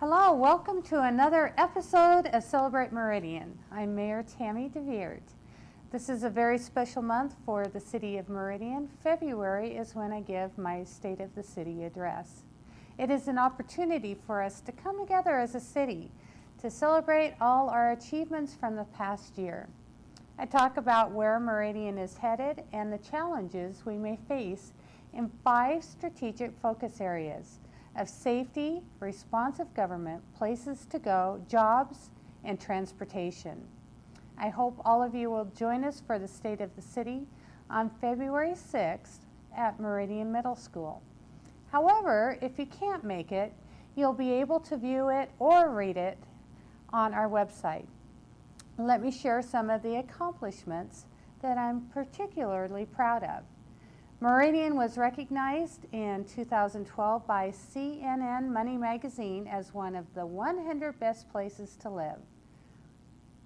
Hello, welcome to another episode of Celebrate Meridian. I'm Mayor Tammy DeVeert. This is a very special month for the City of Meridian. February is when I give my State of the City address. It is an opportunity for us to come together as a city to celebrate all our achievements from the past year. I talk about where Meridian is headed and the challenges we may face in 5 strategic focus areas of safety, responsive government, places to go, jobs, and transportation. I hope all of you will join us for the State of the City on February 6th at Meridian Middle School. However, if you can't make it, you'll be able to view it or read it on our website. Let me share some of the accomplishments that I'm particularly proud of. Meridian was recognized in 2012 by CNN Money Magazine as one of the 100 best places to live.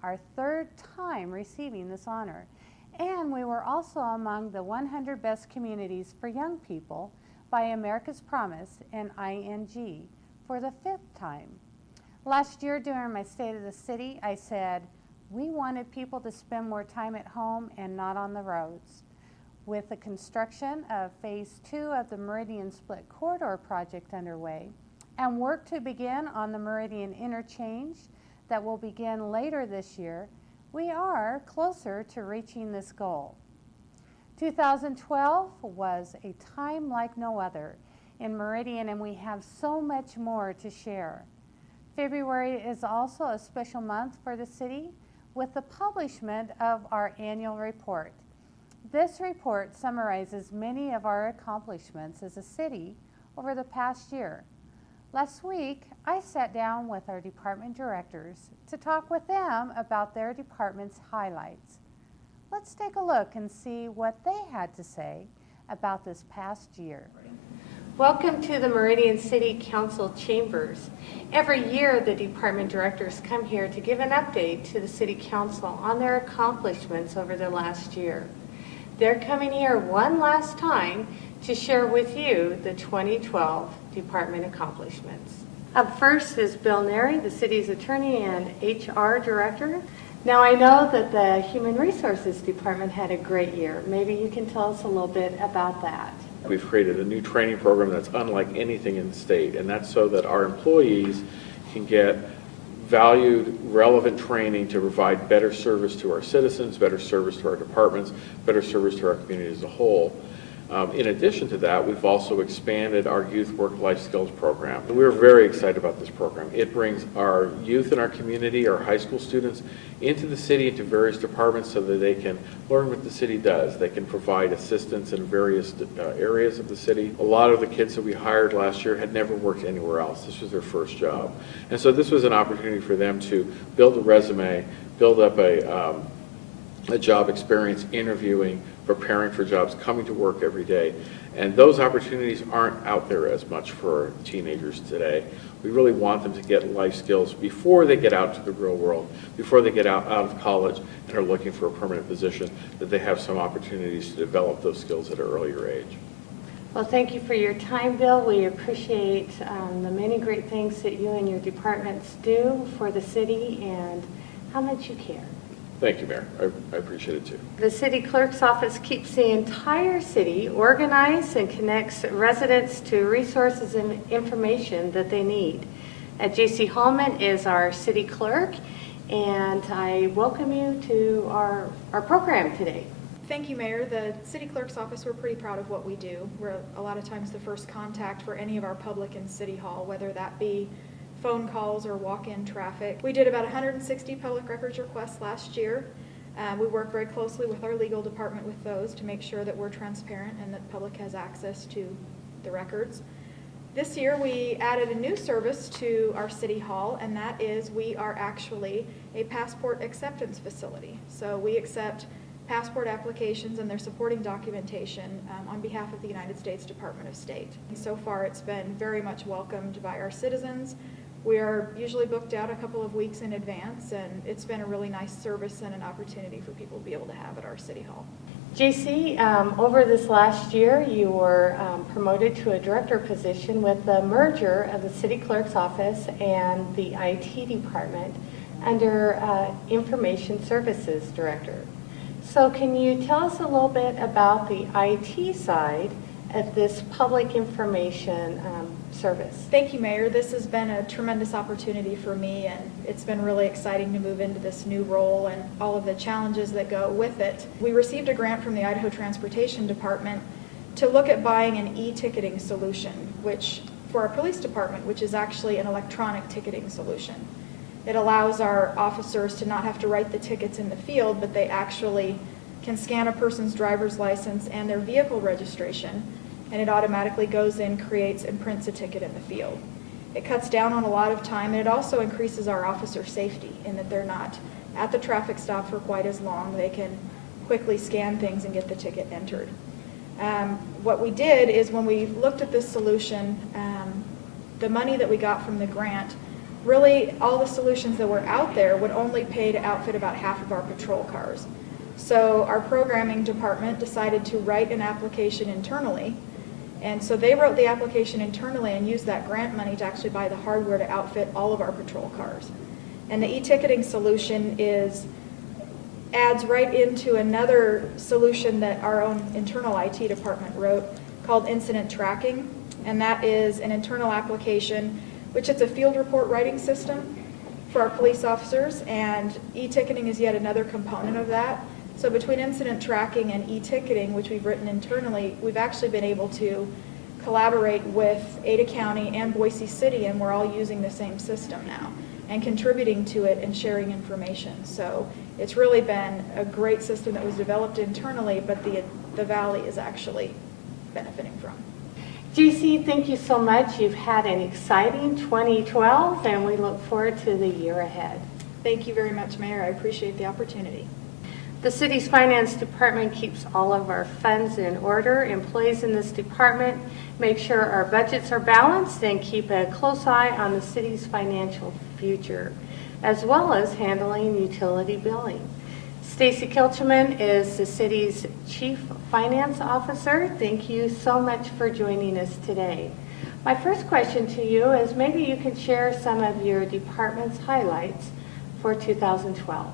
Our 3rd time receiving this honor. And we were also among the 100 best communities for young people by America's Promise and ING for the 5th time. Last year during my State of the City, I said, we wanted people to spend more time at home and not on the roads. With the construction of Phase 2 of the Meridian Split Corridor project underway and work to begin on the Meridian Interchange that will begin later this year, we are closer to reaching this goal. 2012 was a time like no other in Meridian, and we have so much more to share. February is also a special month for the city with the publishment of our annual report. This report summarizes many of our accomplishments as a city over the past year. Last week, I sat down with our department directors to talk with them about their department's highlights. Let's take a look and see what they had to say about this past year. Welcome to the Meridian City Council chambers. Every year, the department directors come here to give an update to the City Council on their accomplishments over the last year. They're coming here one last time to share with you the 2012 department accomplishments. Up first is Bill Neri, the city's attorney and HR director. Now I know that the Human Resources Department had a great year. Maybe you can tell us a little bit about that. We've created a new training program that's unlike anything in the state, and that's so that our employees can get valued, relevant training to provide better service to our citizens, better service to our departments, better service to our community as a whole. In addition to that, we've also expanded our youth work life skills program. We're very excited about this program. It brings our youth in our community, our high school students, into the city, into various departments so that they can learn what the city does. They can provide assistance in various areas of the city. A lot of the kids that we hired last year had never worked anywhere else. This was their first job. And so this was an opportunity for them to build a resume, build up a job experience, interviewing, preparing for jobs, coming to work every day. And those opportunities aren't out there as much for teenagers today. We really want them to get life skills before they get out to the real world, before they get out of college and are looking for a permanent position, that they have some opportunities to develop those skills at an earlier age. Well, thank you for your time, Bill. We appreciate the many great things that you and your departments do for the city and how much you care. Thank you, Mayor. I appreciate it too. The city clerk's office keeps the entire city organized and connects residents to resources and information that they need. J.C. Hallman is our city clerk, and I welcome you to our program today. Thank you, Mayor. The City Clerk's Office, we're pretty proud of what we do. We're a lot of times the first contact for any of our public in City Hall, whether that be phone calls or walk-in traffic. We did about 160 public records requests last year. We work very closely with our legal department with those to make sure that we're transparent and that the public has access to the records. This year we added a new service to our City Hall, and that is we are actually a passport acceptance facility. So we accept passport applications and their supporting documentation on behalf of the United States Department of State. And so far it's been very much welcomed by our citizens. We are usually booked out a couple of weeks in advance, and it's been a really nice service and an opportunity for people to be able to have at our City Hall. JC, over this last year, you were promoted to a director position with the merger of the city clerk's office and the IT department under Information Services Director. So can you tell us a little bit about the IT side of this public information service? Thank you, Mayor. This has been a tremendous opportunity for me, and it's been really exciting to move into this new role and all of the challenges that go with it. We received a grant from the Idaho Transportation Department to look at buying an e-ticketing solution, which for our police department, which is actually an electronic ticketing solution. It allows our officers to not have to write the tickets in the field, but they actually can scan a person's driver's license and their vehicle registration, and it automatically goes in, creates, and prints a ticket in the field. It cuts down on a lot of time, and it also increases our officer safety in that they're not at the traffic stop for quite as long. They can quickly scan things and get the ticket entered. What we did is when we looked at this solution, the money that we got from the grant, really all the solutions that were out there would only pay to outfit about half of our patrol cars. So our programming department decided to write an application internally, and so they wrote the application internally and used that grant money to actually buy the hardware to outfit all of our patrol cars. And the e-ticketing solution adds right into another solution that our own internal IT department wrote called incident tracking, and that is an internal application which it's a field report writing system for our police officers, and e-ticketing is yet another component of that. So between incident tracking and e-ticketing, which we've written internally, we've actually been able to collaborate with Ada County and Boise City, and we're all using the same system now and contributing to it and sharing information. So it's really been a great system that was developed internally, but the Valley is actually benefiting from. JC, thank you so much. You've had an exciting 2012, and we look forward to the year ahead. Thank you very much, Mayor. I appreciate the opportunity. The city's finance department keeps all of our funds in order. Employees in this department make sure our budgets are balanced and keep a close eye on the city's financial future, as well as handling utility billing. Stacy Kilchman is the city's Chief Finance Officer. Thank you so much for joining us today. My first question to you is maybe you could share some of your department's highlights for 2012.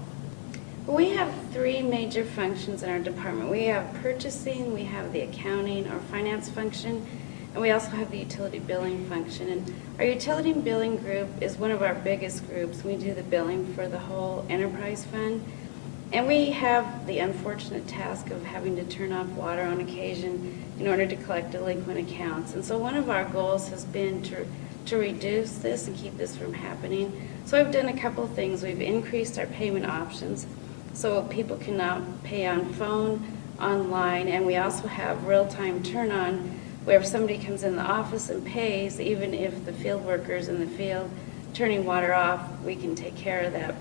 We have three major functions in our department. We have purchasing, we have the accounting or finance function, and we also have the utility billing function. And our utility billing group is one of our biggest groups. We do the billing for the whole enterprise fund. And we have the unfortunate task of having to turn off water on occasion in order to collect delinquent accounts. And so one of our goals has been to reduce this and keep this from happening. So we've done a couple of things. We've increased our payment options so people can now pay on phone, online, and we also have real-time turn-on where if somebody comes in the office and pays, even if the field worker's in the field turning water off, we can take care of that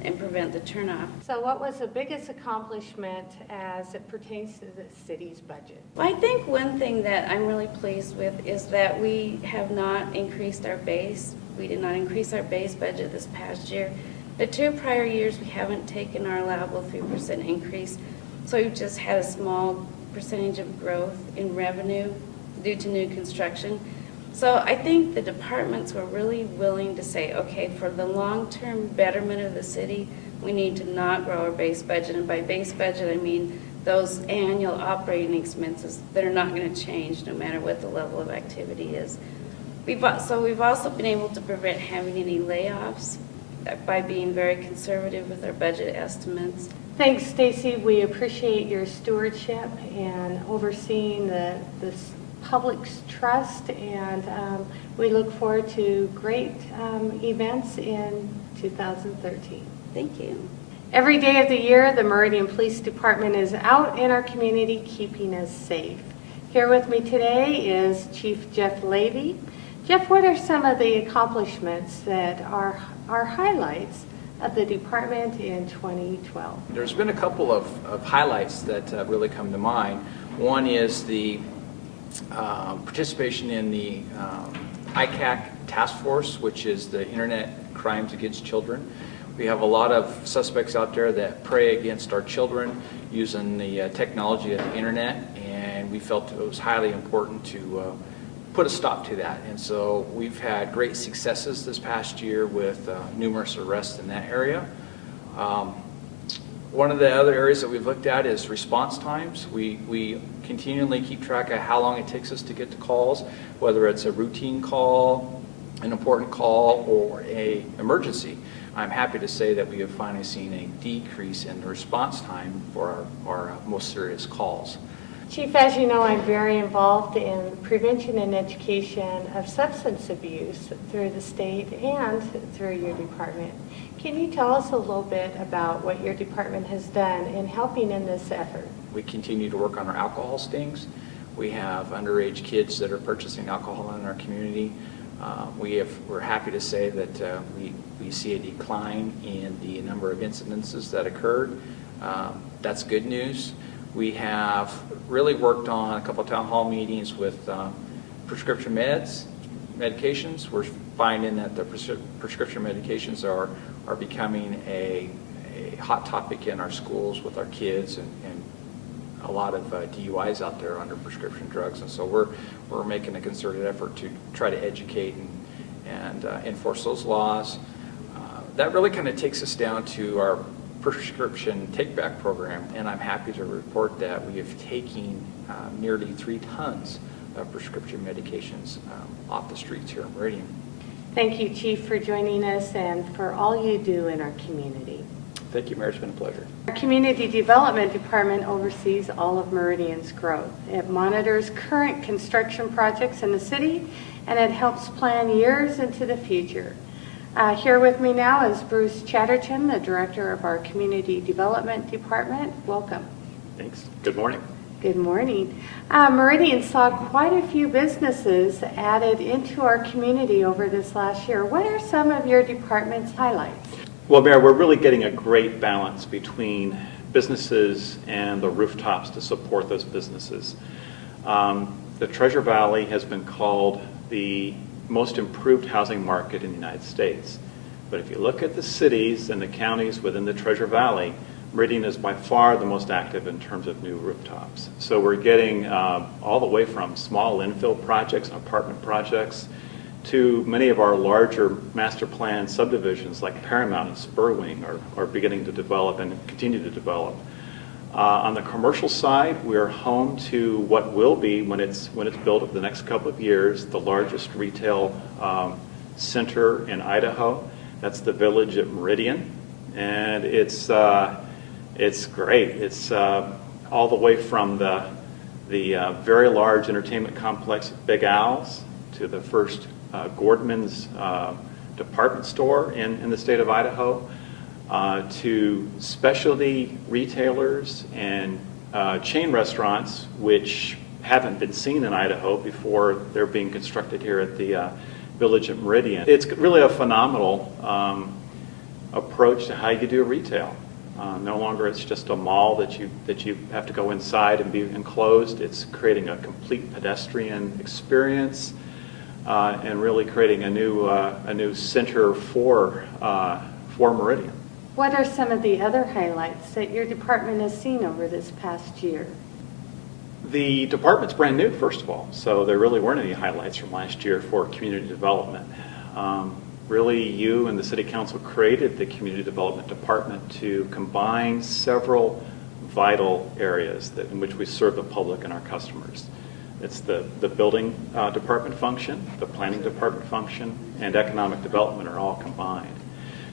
and prevent the turn-off. So what was the biggest accomplishment as it pertains to the city's budget? Well, I think one thing that I'm really pleased with is that we have not increased our base. We did not increase our base budget this past year. The 2 prior years, we haven't taken our allowable 3% increase, so we've just had a small percentage of growth in revenue due to new construction. So I think the departments were really willing to say, okay, for the long-term betterment of the city, we need to not grow our base budget. And by base budget, I mean those annual operating expenses that are not going to change no matter what the level of activity is. We've also been able to prevent having any layoffs by being very conservative with our budget estimates. Thanks, Stacy. We appreciate your stewardship and overseeing this public's trust, and we look forward to great events in 2013. Thank you. Every day of the year, the Meridian Police Department is out in our community keeping us safe. Here with me today is Chief Jeff Levy. Jeff, what are some of the accomplishments that are highlights of the department in 2012? There's been a couple of highlights that really come to mind. One is the participation in the ICAC task force, which is the Internet Crimes Against Children. We have a lot of suspects out there that prey against our children using the technology of the internet, and we felt it was highly important to put a stop to that. And so we've had great successes this past year with numerous arrests in that area. One of the other areas that we've looked at is response times. We continually keep track of how long it takes us to get to calls, whether it's a routine call, an important call, or an emergency. I'm happy to say that we have finally seen a decrease in the response time for our most serious calls. Chief, as you know, I'm very involved in prevention and education of substance abuse through the state and through your department. Can you tell us a little bit about what your department has done in helping in this effort? We continue to work on our alcohol stings. We have underage kids that are purchasing alcohol in our community. We're happy to say that we see a decline in the number of incidences that occurred. That's good news. We have really worked on a couple of town hall meetings with prescription medications. We're finding that the prescription medications are becoming a hot topic in our schools with our kids, and a lot of DUIs out there under prescription drugs. And so we're making a concerted effort to try to educate and enforce those laws. That really kind of takes us down to our prescription take-back program, and I'm happy to report that we have taken nearly 3 tons of prescription medications off the streets here in Meridian. Thank you, Chief, for joining us and for all you do in our community. Thank you, Mayor. It's been a pleasure. Our Community Development Department oversees all of Meridian's growth. It monitors current construction projects in the city, and it helps plan years into the future. Here with me now is Bruce Chatterton, the Director of our Community Development Department. Welcome. Thanks. Good morning. Good morning. Meridian saw quite a few businesses added into our community over this last year. What are some of your department's highlights? Well, Mayor, we're really getting a great balance between businesses and the rooftops to support those businesses. The Treasure Valley has been called the most improved housing market in the United States. But if you look at the cities and the counties within the Treasure Valley, Meridian is by far the most active in terms of new rooftops. So we're getting all the way from small infill projects and apartment projects to many of our larger master plan subdivisions like Paramount and Spurwing are beginning to develop and continue to develop. On the commercial side, we're home to what will be, when it's built over the next couple of years, the largest retail center in Idaho. That's the Village at Meridian, and it's great. It's all the way from the very large entertainment complex at Big Al's to the first Gordman's department store in the state of Idaho, to specialty retailers and chain restaurants which haven't been seen in Idaho before they're being constructed here at the Village at Meridian. It's really a phenomenal approach to how you do retail. No longer it's just a mall that you have to go inside and be enclosed. It's creating a complete pedestrian experience and really creating a new center for Meridian. What are some of the other highlights that your department has seen over this past year? The department's brand new, first of all, so there really weren't any highlights from last year for community development. Really, you and the City Council created the Community Development Department to combine several vital areas in which we serve the public and our customers. It's the building department function, the planning department function, and economic development are all combined.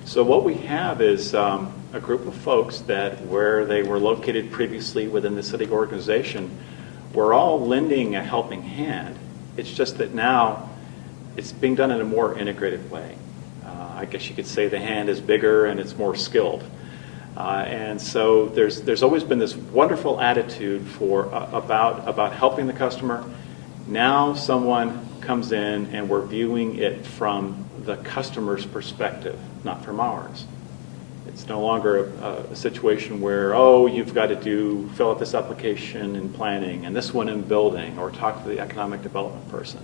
So what we have is a group of folks that, where they were located previously within the city organization, we're all lending a helping hand. It's just that now it's being done in a more integrated way. I guess you could say the hand is bigger and it's more skilled. And so there's always been this wonderful attitude about helping the customer. Now someone comes in and we're viewing it from the customer's perspective, not from ours. It's no longer a situation where, oh, you've got to fill out this application in planning and this one in building, or talk to the economic development person.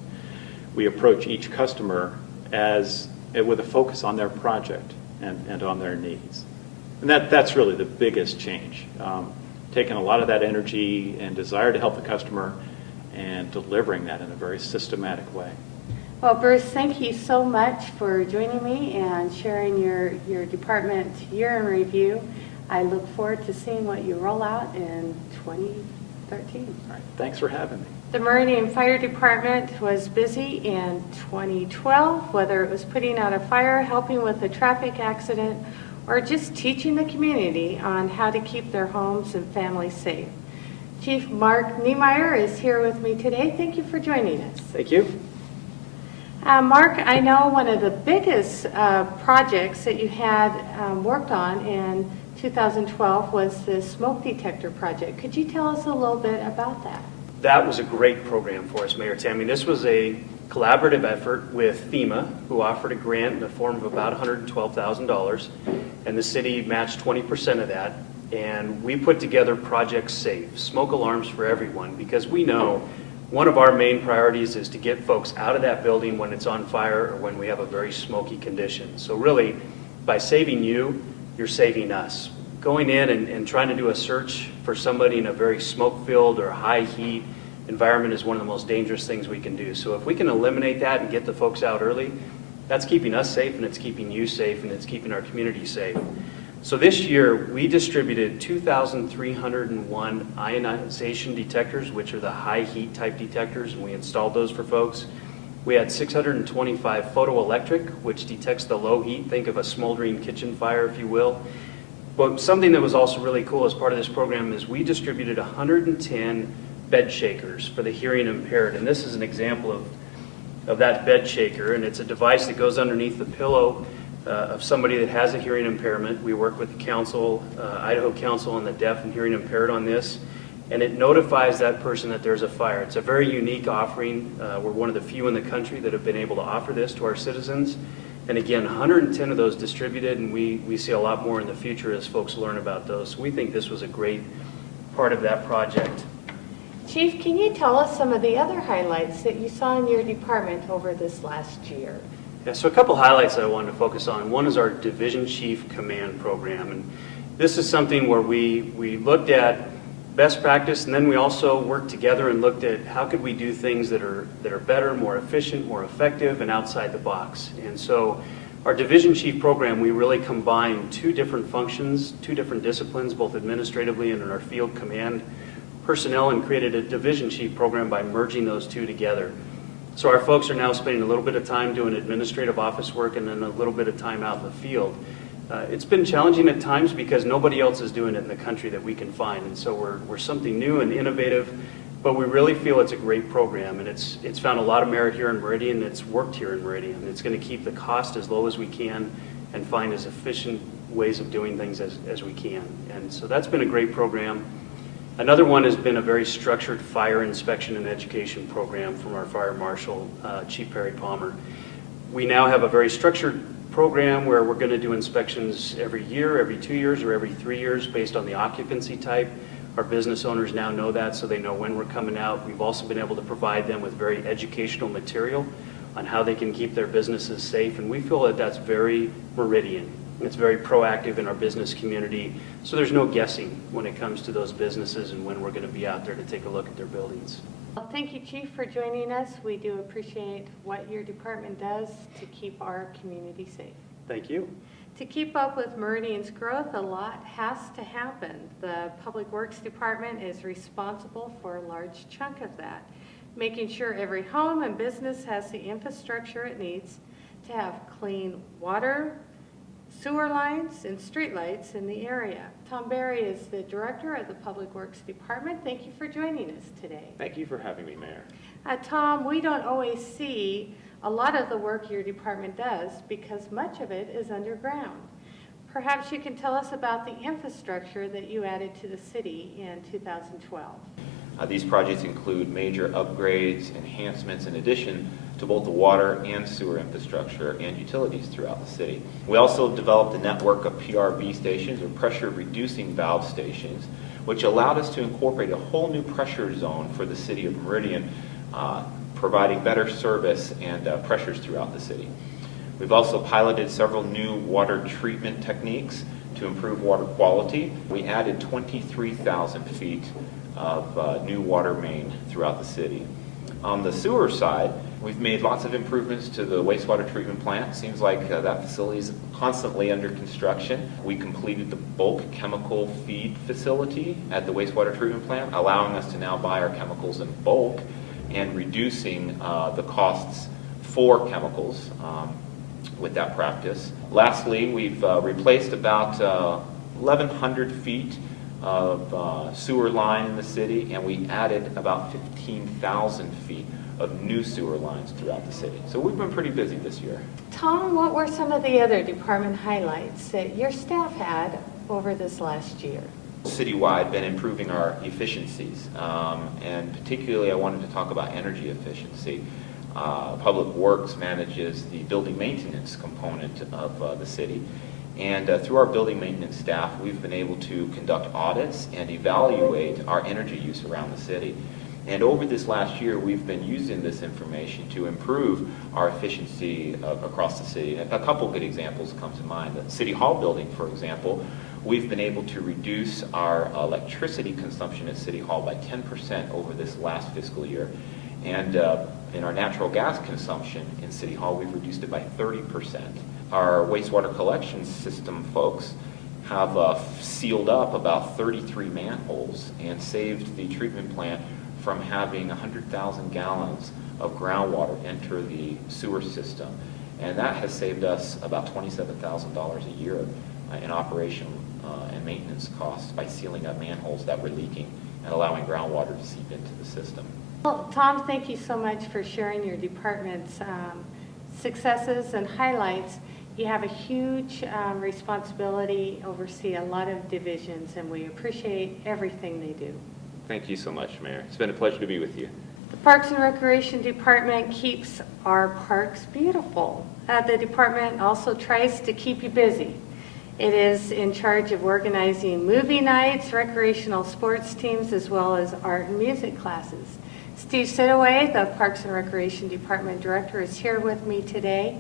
We approach each customer with a focus on their project and on their needs. And that's really the biggest change. Taking a lot of that energy and desire to help the customer and delivering that in a very systematic way. Well, Bruce, thank you so much for joining me and sharing your department year in review. I look forward to seeing what you roll out in 2013. All right, thanks for having me. The Meridian Fire Department was busy in 2012, whether it was putting out a fire, helping with a traffic accident, or just teaching the community on how to keep their homes and families safe. Chief Mark Niemeyer is here with me today. Thank you for joining us. Thank you. Mark, I know one of the biggest projects that you had worked on in 2012 was the smoke detector project. Could you tell us a little bit about that? That was a great program for us, Mayor Tammy. This was a collaborative effort with FEMA, who offered a grant in the form of about $112,000, and the city matched 20% of that. And we put together Project Safe, smoke alarms for everyone, because we know one of our main priorities is to get folks out of that building when it's on fire or when we have a very smoky condition. So really, by saving you, you're saving us. Going in and trying to do a search for somebody in a very smoke-filled or high-heat environment is one of the most dangerous things we can do. So if we can eliminate that and get the folks out early, that's keeping us safe, and it's keeping you safe, and it's keeping our community safe. So this year, we distributed 2,301 ionization detectors, which are the high-heat type detectors, and we installed those for folks. We had 625 photoelectric, which detects the low heat. Think of a smoldering kitchen fire, if you will. But something that was also really cool as part of this program is we distributed 110 bed shakers for the hearing impaired. And this is an example of that bed shaker, and it's a device that goes underneath the pillow of somebody that has a hearing impairment. We work with the council, Idaho Council on the Deaf and Hearing Impaired on this, and it notifies that person that there's a fire. It's a very unique offering. We're one of the few in the country that have been able to offer this to our citizens. And again, 110 of those distributed, and we see a lot more in the future as folks learn about those. So we think this was a great part of that project. Chief, can you tell us some of the other highlights that you saw in your department over this last year? Yeah, so a couple highlights that I wanted to focus on. One is our Division Chief Command Program. And this is something where we looked at best practice, and then we also worked together and looked at how could we do things that are better, more efficient, more effective, and outside the box. And so our Division Chief Program, we really combined two different functions, two different disciplines, both administratively and in our field command personnel, and created a Division Chief Program by merging those two together. So our folks are now spending a little bit of time doing administrative office work and then a little bit of time out in the field. It's been challenging at times because nobody else is doing it in the country that we can find, and so we're something new and innovative, but we really feel it's a great program, and it's found a lot of merit here in Meridian. It's worked here in Meridian. It's going to keep the cost as low as we can and find as efficient ways of doing things as we can, and so that's been a great program. Another one has been a very structured fire inspection and education program from our fire marshal, Chief Perry Palmer. We now have a very structured program where we're going to do inspections every year, every 2 years, or every 3 years based on the occupancy type. Our business owners now know that, so they know when we're coming out. We've also been able to provide them with very educational material on how they can keep their businesses safe, and we feel that that's very Meridian. It's very proactive in our business community, so there's no guessing when it comes to those businesses and when we're going to be out there to take a look at their buildings. Well, thank you, Chief, for joining us. We do appreciate what your department does to keep our community safe. Thank you. To keep up with Meridian's growth, a lot has to happen. The Public Works Department is responsible for a large chunk of that, making sure every home and business has the infrastructure it needs to have clean water, sewer lines, and street lights in the area. Tom Berry is the director of the Public Works Department. Thank you for joining us today. Thank you for having me, Mayor. Tom, we don't always see a lot of the work your department does because much of it is underground. Perhaps you can tell us about the infrastructure that you added to the city in 2012. These projects include major upgrades, enhancements, in addition to both the water and sewer infrastructure and utilities throughout the city. We also developed a network of PRV stations, or pressure reducing valve stations, which allowed us to incorporate a whole new pressure zone for the city of Meridian, providing better service and pressures throughout the city. We've also piloted several new water treatment techniques to improve water quality. We added 23,000 feet of new water main throughout the city. On the sewer side, we've made lots of improvements to the wastewater treatment plant. Seems like that facility is constantly under construction. We completed the bulk chemical feed facility at the wastewater treatment plant, allowing us to now buy our chemicals in bulk and reducing the costs for chemicals with that practice. Lastly, we've replaced about 1,100 feet of sewer line in the city, and we added about 15,000 feet of new sewer lines throughout the city. So we've been pretty busy this year. Tom, what were some of the other department highlights that your staff had over this last year? Citywide, been improving our efficiencies, and particularly I wanted to talk about energy efficiency. Public Works manages the building maintenance component of the city. And through our building maintenance staff, we've been able to conduct audits and evaluate our energy use around the city. And over this last year, we've been using this information to improve our efficiency across the city. A couple good examples come to mind. The City Hall building, for example, we've been able to reduce our electricity consumption at City Hall by 10% over this last fiscal year. And in our natural gas consumption in City Hall, we've reduced it by 30%. Our wastewater collection system folks have sealed up about 33 manholes and saved the treatment plant from having 100,000 gallons of groundwater enter the sewer system. And that has saved us about $27,000 a year in operation and maintenance costs by sealing up manholes that were leaking and allowing groundwater to seep into the system. Well, Tom, thank you so much for sharing your department's successes and highlights. You have a huge responsibility, oversee a lot of divisions, and we appreciate everything they do. Thank you so much, Mayor. It's been a pleasure to be with you. The Parks and Recreation Department keeps our parks beautiful. The department also tries to keep you busy. It is in charge of organizing movie nights, recreational sports teams, as well as art and music classes. Steve Sidaway, the Parks and Recreation Department Director, is here with me today.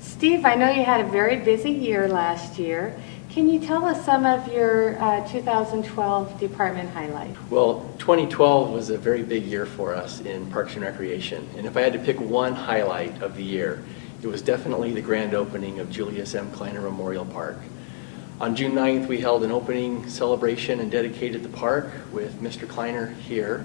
Steve, I know you had a very busy year last year. Can you tell us some of your 2012 department highlights? Well, 2012 was a very big year for us in Parks and Recreation. And if I had to pick one highlight of the year, it was definitely the grand opening of Julius M. Kleiner Memorial Park. On June 9th, we held an opening celebration and dedicated the park with Mr. Kleiner here.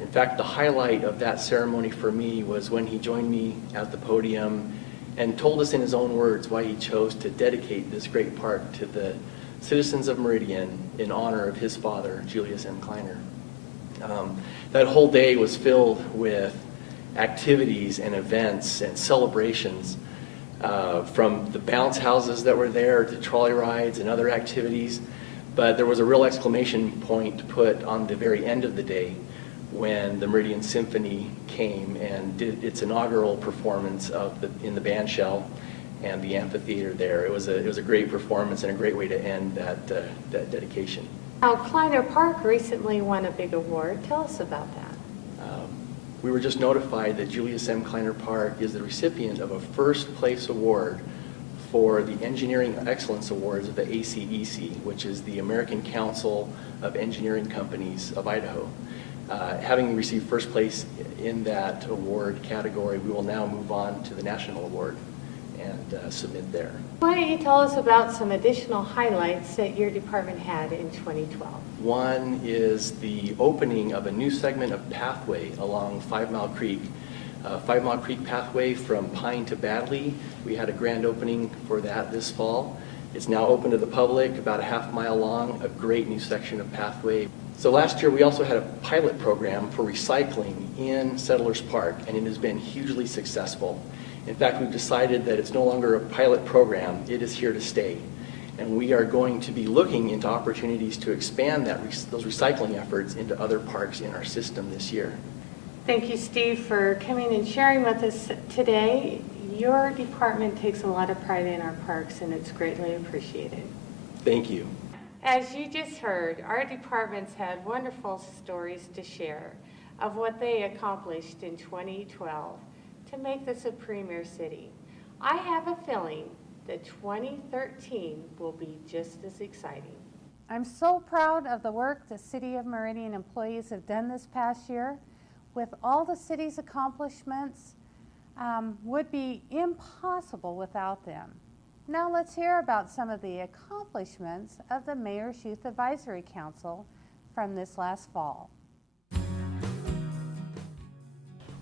In fact, the highlight of that ceremony for me was when he joined me at the podium and told us in his own words why he chose to dedicate this great park to the citizens of Meridian in honor of his father, Julius M. Kleiner. That whole day was filled with activities and events and celebrations, from the bounce houses that were there to trolley rides and other activities. But there was a real exclamation point put on the very end of the day when the Meridian Symphony came and did its inaugural performance in the band shell and the amphitheater there. It was a great performance and a great way to end that dedication. Now, Kleiner Park recently won a big award. Tell us about that. We were just notified that Julius M. Kleiner Park is the recipient of a first place award for the Engineering Excellence Awards of the ACEC, which is the American Council of Engineering Companies of Idaho. Having received first place in that award category, we will now move on to the national award and submit there. Why don't you tell us about some additional highlights that your department had in 2012? One is the opening of a new segment of pathway along 5 Mile Creek. 5 Mile Creek pathway from Pine to Badley. We had a grand opening for that this fall. It's now open to the public, about a half-mile long, a great new section of pathway. So last year we also had a pilot program for recycling in Settlers Park, and it has been hugely successful. In fact, we've decided that it's no longer a pilot program, it is here to stay. And we are going to be looking into opportunities to expand those recycling efforts into other parks in our system this year. Thank you, Steve, for coming and sharing with us today. Your department takes a lot of pride in our parks, and it's greatly appreciated. Thank you. As you just heard, our departments had wonderful stories to share of what they accomplished in 2012 to make this a premier city. I have a feeling that 2013 will be just as exciting. I'm so proud of the work the City of Meridian employees have done this past year. With all the city's accomplishments, would be impossible without them. Now let's hear about some of the accomplishments of the Mayor's Youth Advisory Council from this last fall.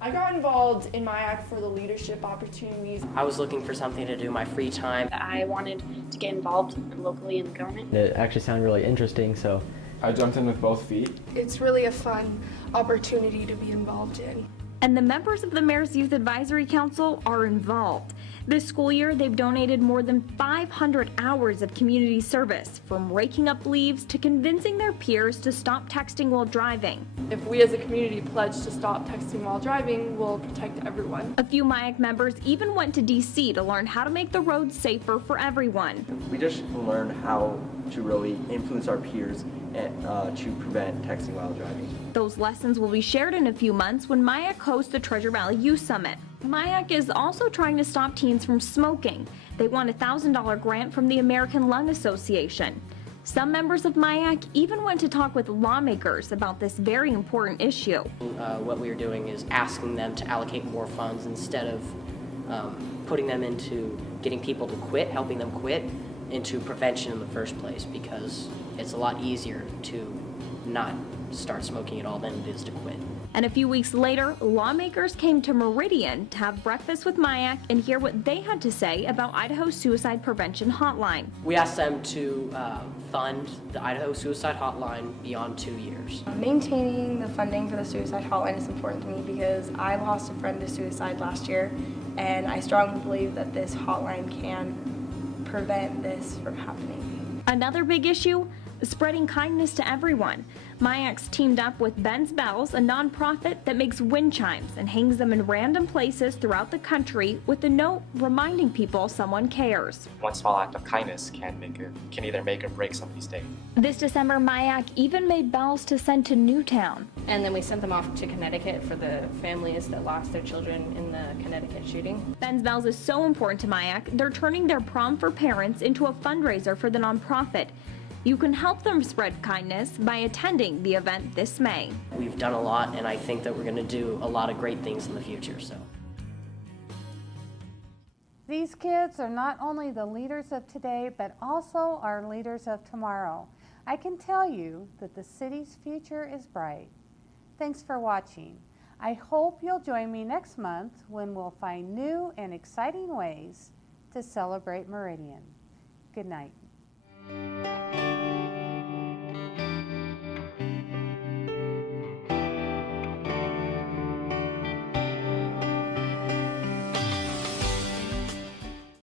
I got involved in MIAC for the leadership opportunities. I was looking for something to do in my free time. I wanted to get involved locally in the government. It actually sounded really interesting, so I jumped in with both feet. It's really a fun opportunity to be involved in. And the members of the Mayor's Youth Advisory Council are involved. This school year, they've donated more than 500 hours of community service, from raking up leaves to convincing their peers to stop texting while driving. If we as a community pledge to stop texting while driving, we'll protect everyone. A few MIAC members even went to DC to learn how to make the roads safer for everyone. we just learned how to really influence our peers and to prevent texting while driving. Those lessons will be shared in a few months when MIAC hosts the Treasure Valley Youth Summit. MIAC is also trying to stop teens from smoking. They won a $1,000 grant from the American Lung Association. Some members of MIAC even went to talk with lawmakers about this very important issue. What we are doing is asking them to allocate more funds instead of putting them into getting people to quit, helping them quit, into prevention in the first place, because it's a lot easier to not start smoking at all than it is to quit. And a few weeks later, lawmakers came to Meridian to have breakfast with MIAC and hear what they had to say about Idaho's suicide prevention hotline. We asked them to fund the Idaho Suicide Hotline beyond 2 years. Maintaining the funding for the suicide hotline is important to me because I lost a friend to suicide last year, and I strongly believe that this hotline can prevent this from happening. Another big issue, spreading kindness to everyone. MIAC's teamed up with Ben's Bells, a nonprofit that makes wind chimes and hangs them in random places throughout the country with a note reminding people someone cares. One small act of kindness can either make or break somebody's day. This December, MIAC even made bells to send to Newtown. And then we sent them off to Connecticut for the families that lost their children in the Connecticut shooting. Ben's Bells is so important to MIAC, they're turning their prom for parents into a fundraiser for the nonprofit. You can help them spread kindness by attending the event this May. We've done a lot, and I think that we're going to do a lot of great things in the future. So, These kids are not only the leaders of today, but also our leaders of tomorrow. I can tell you that the city's future is bright. Thanks for watching. I hope you'll join me next month when we'll find new and exciting ways to celebrate Meridian. Good night.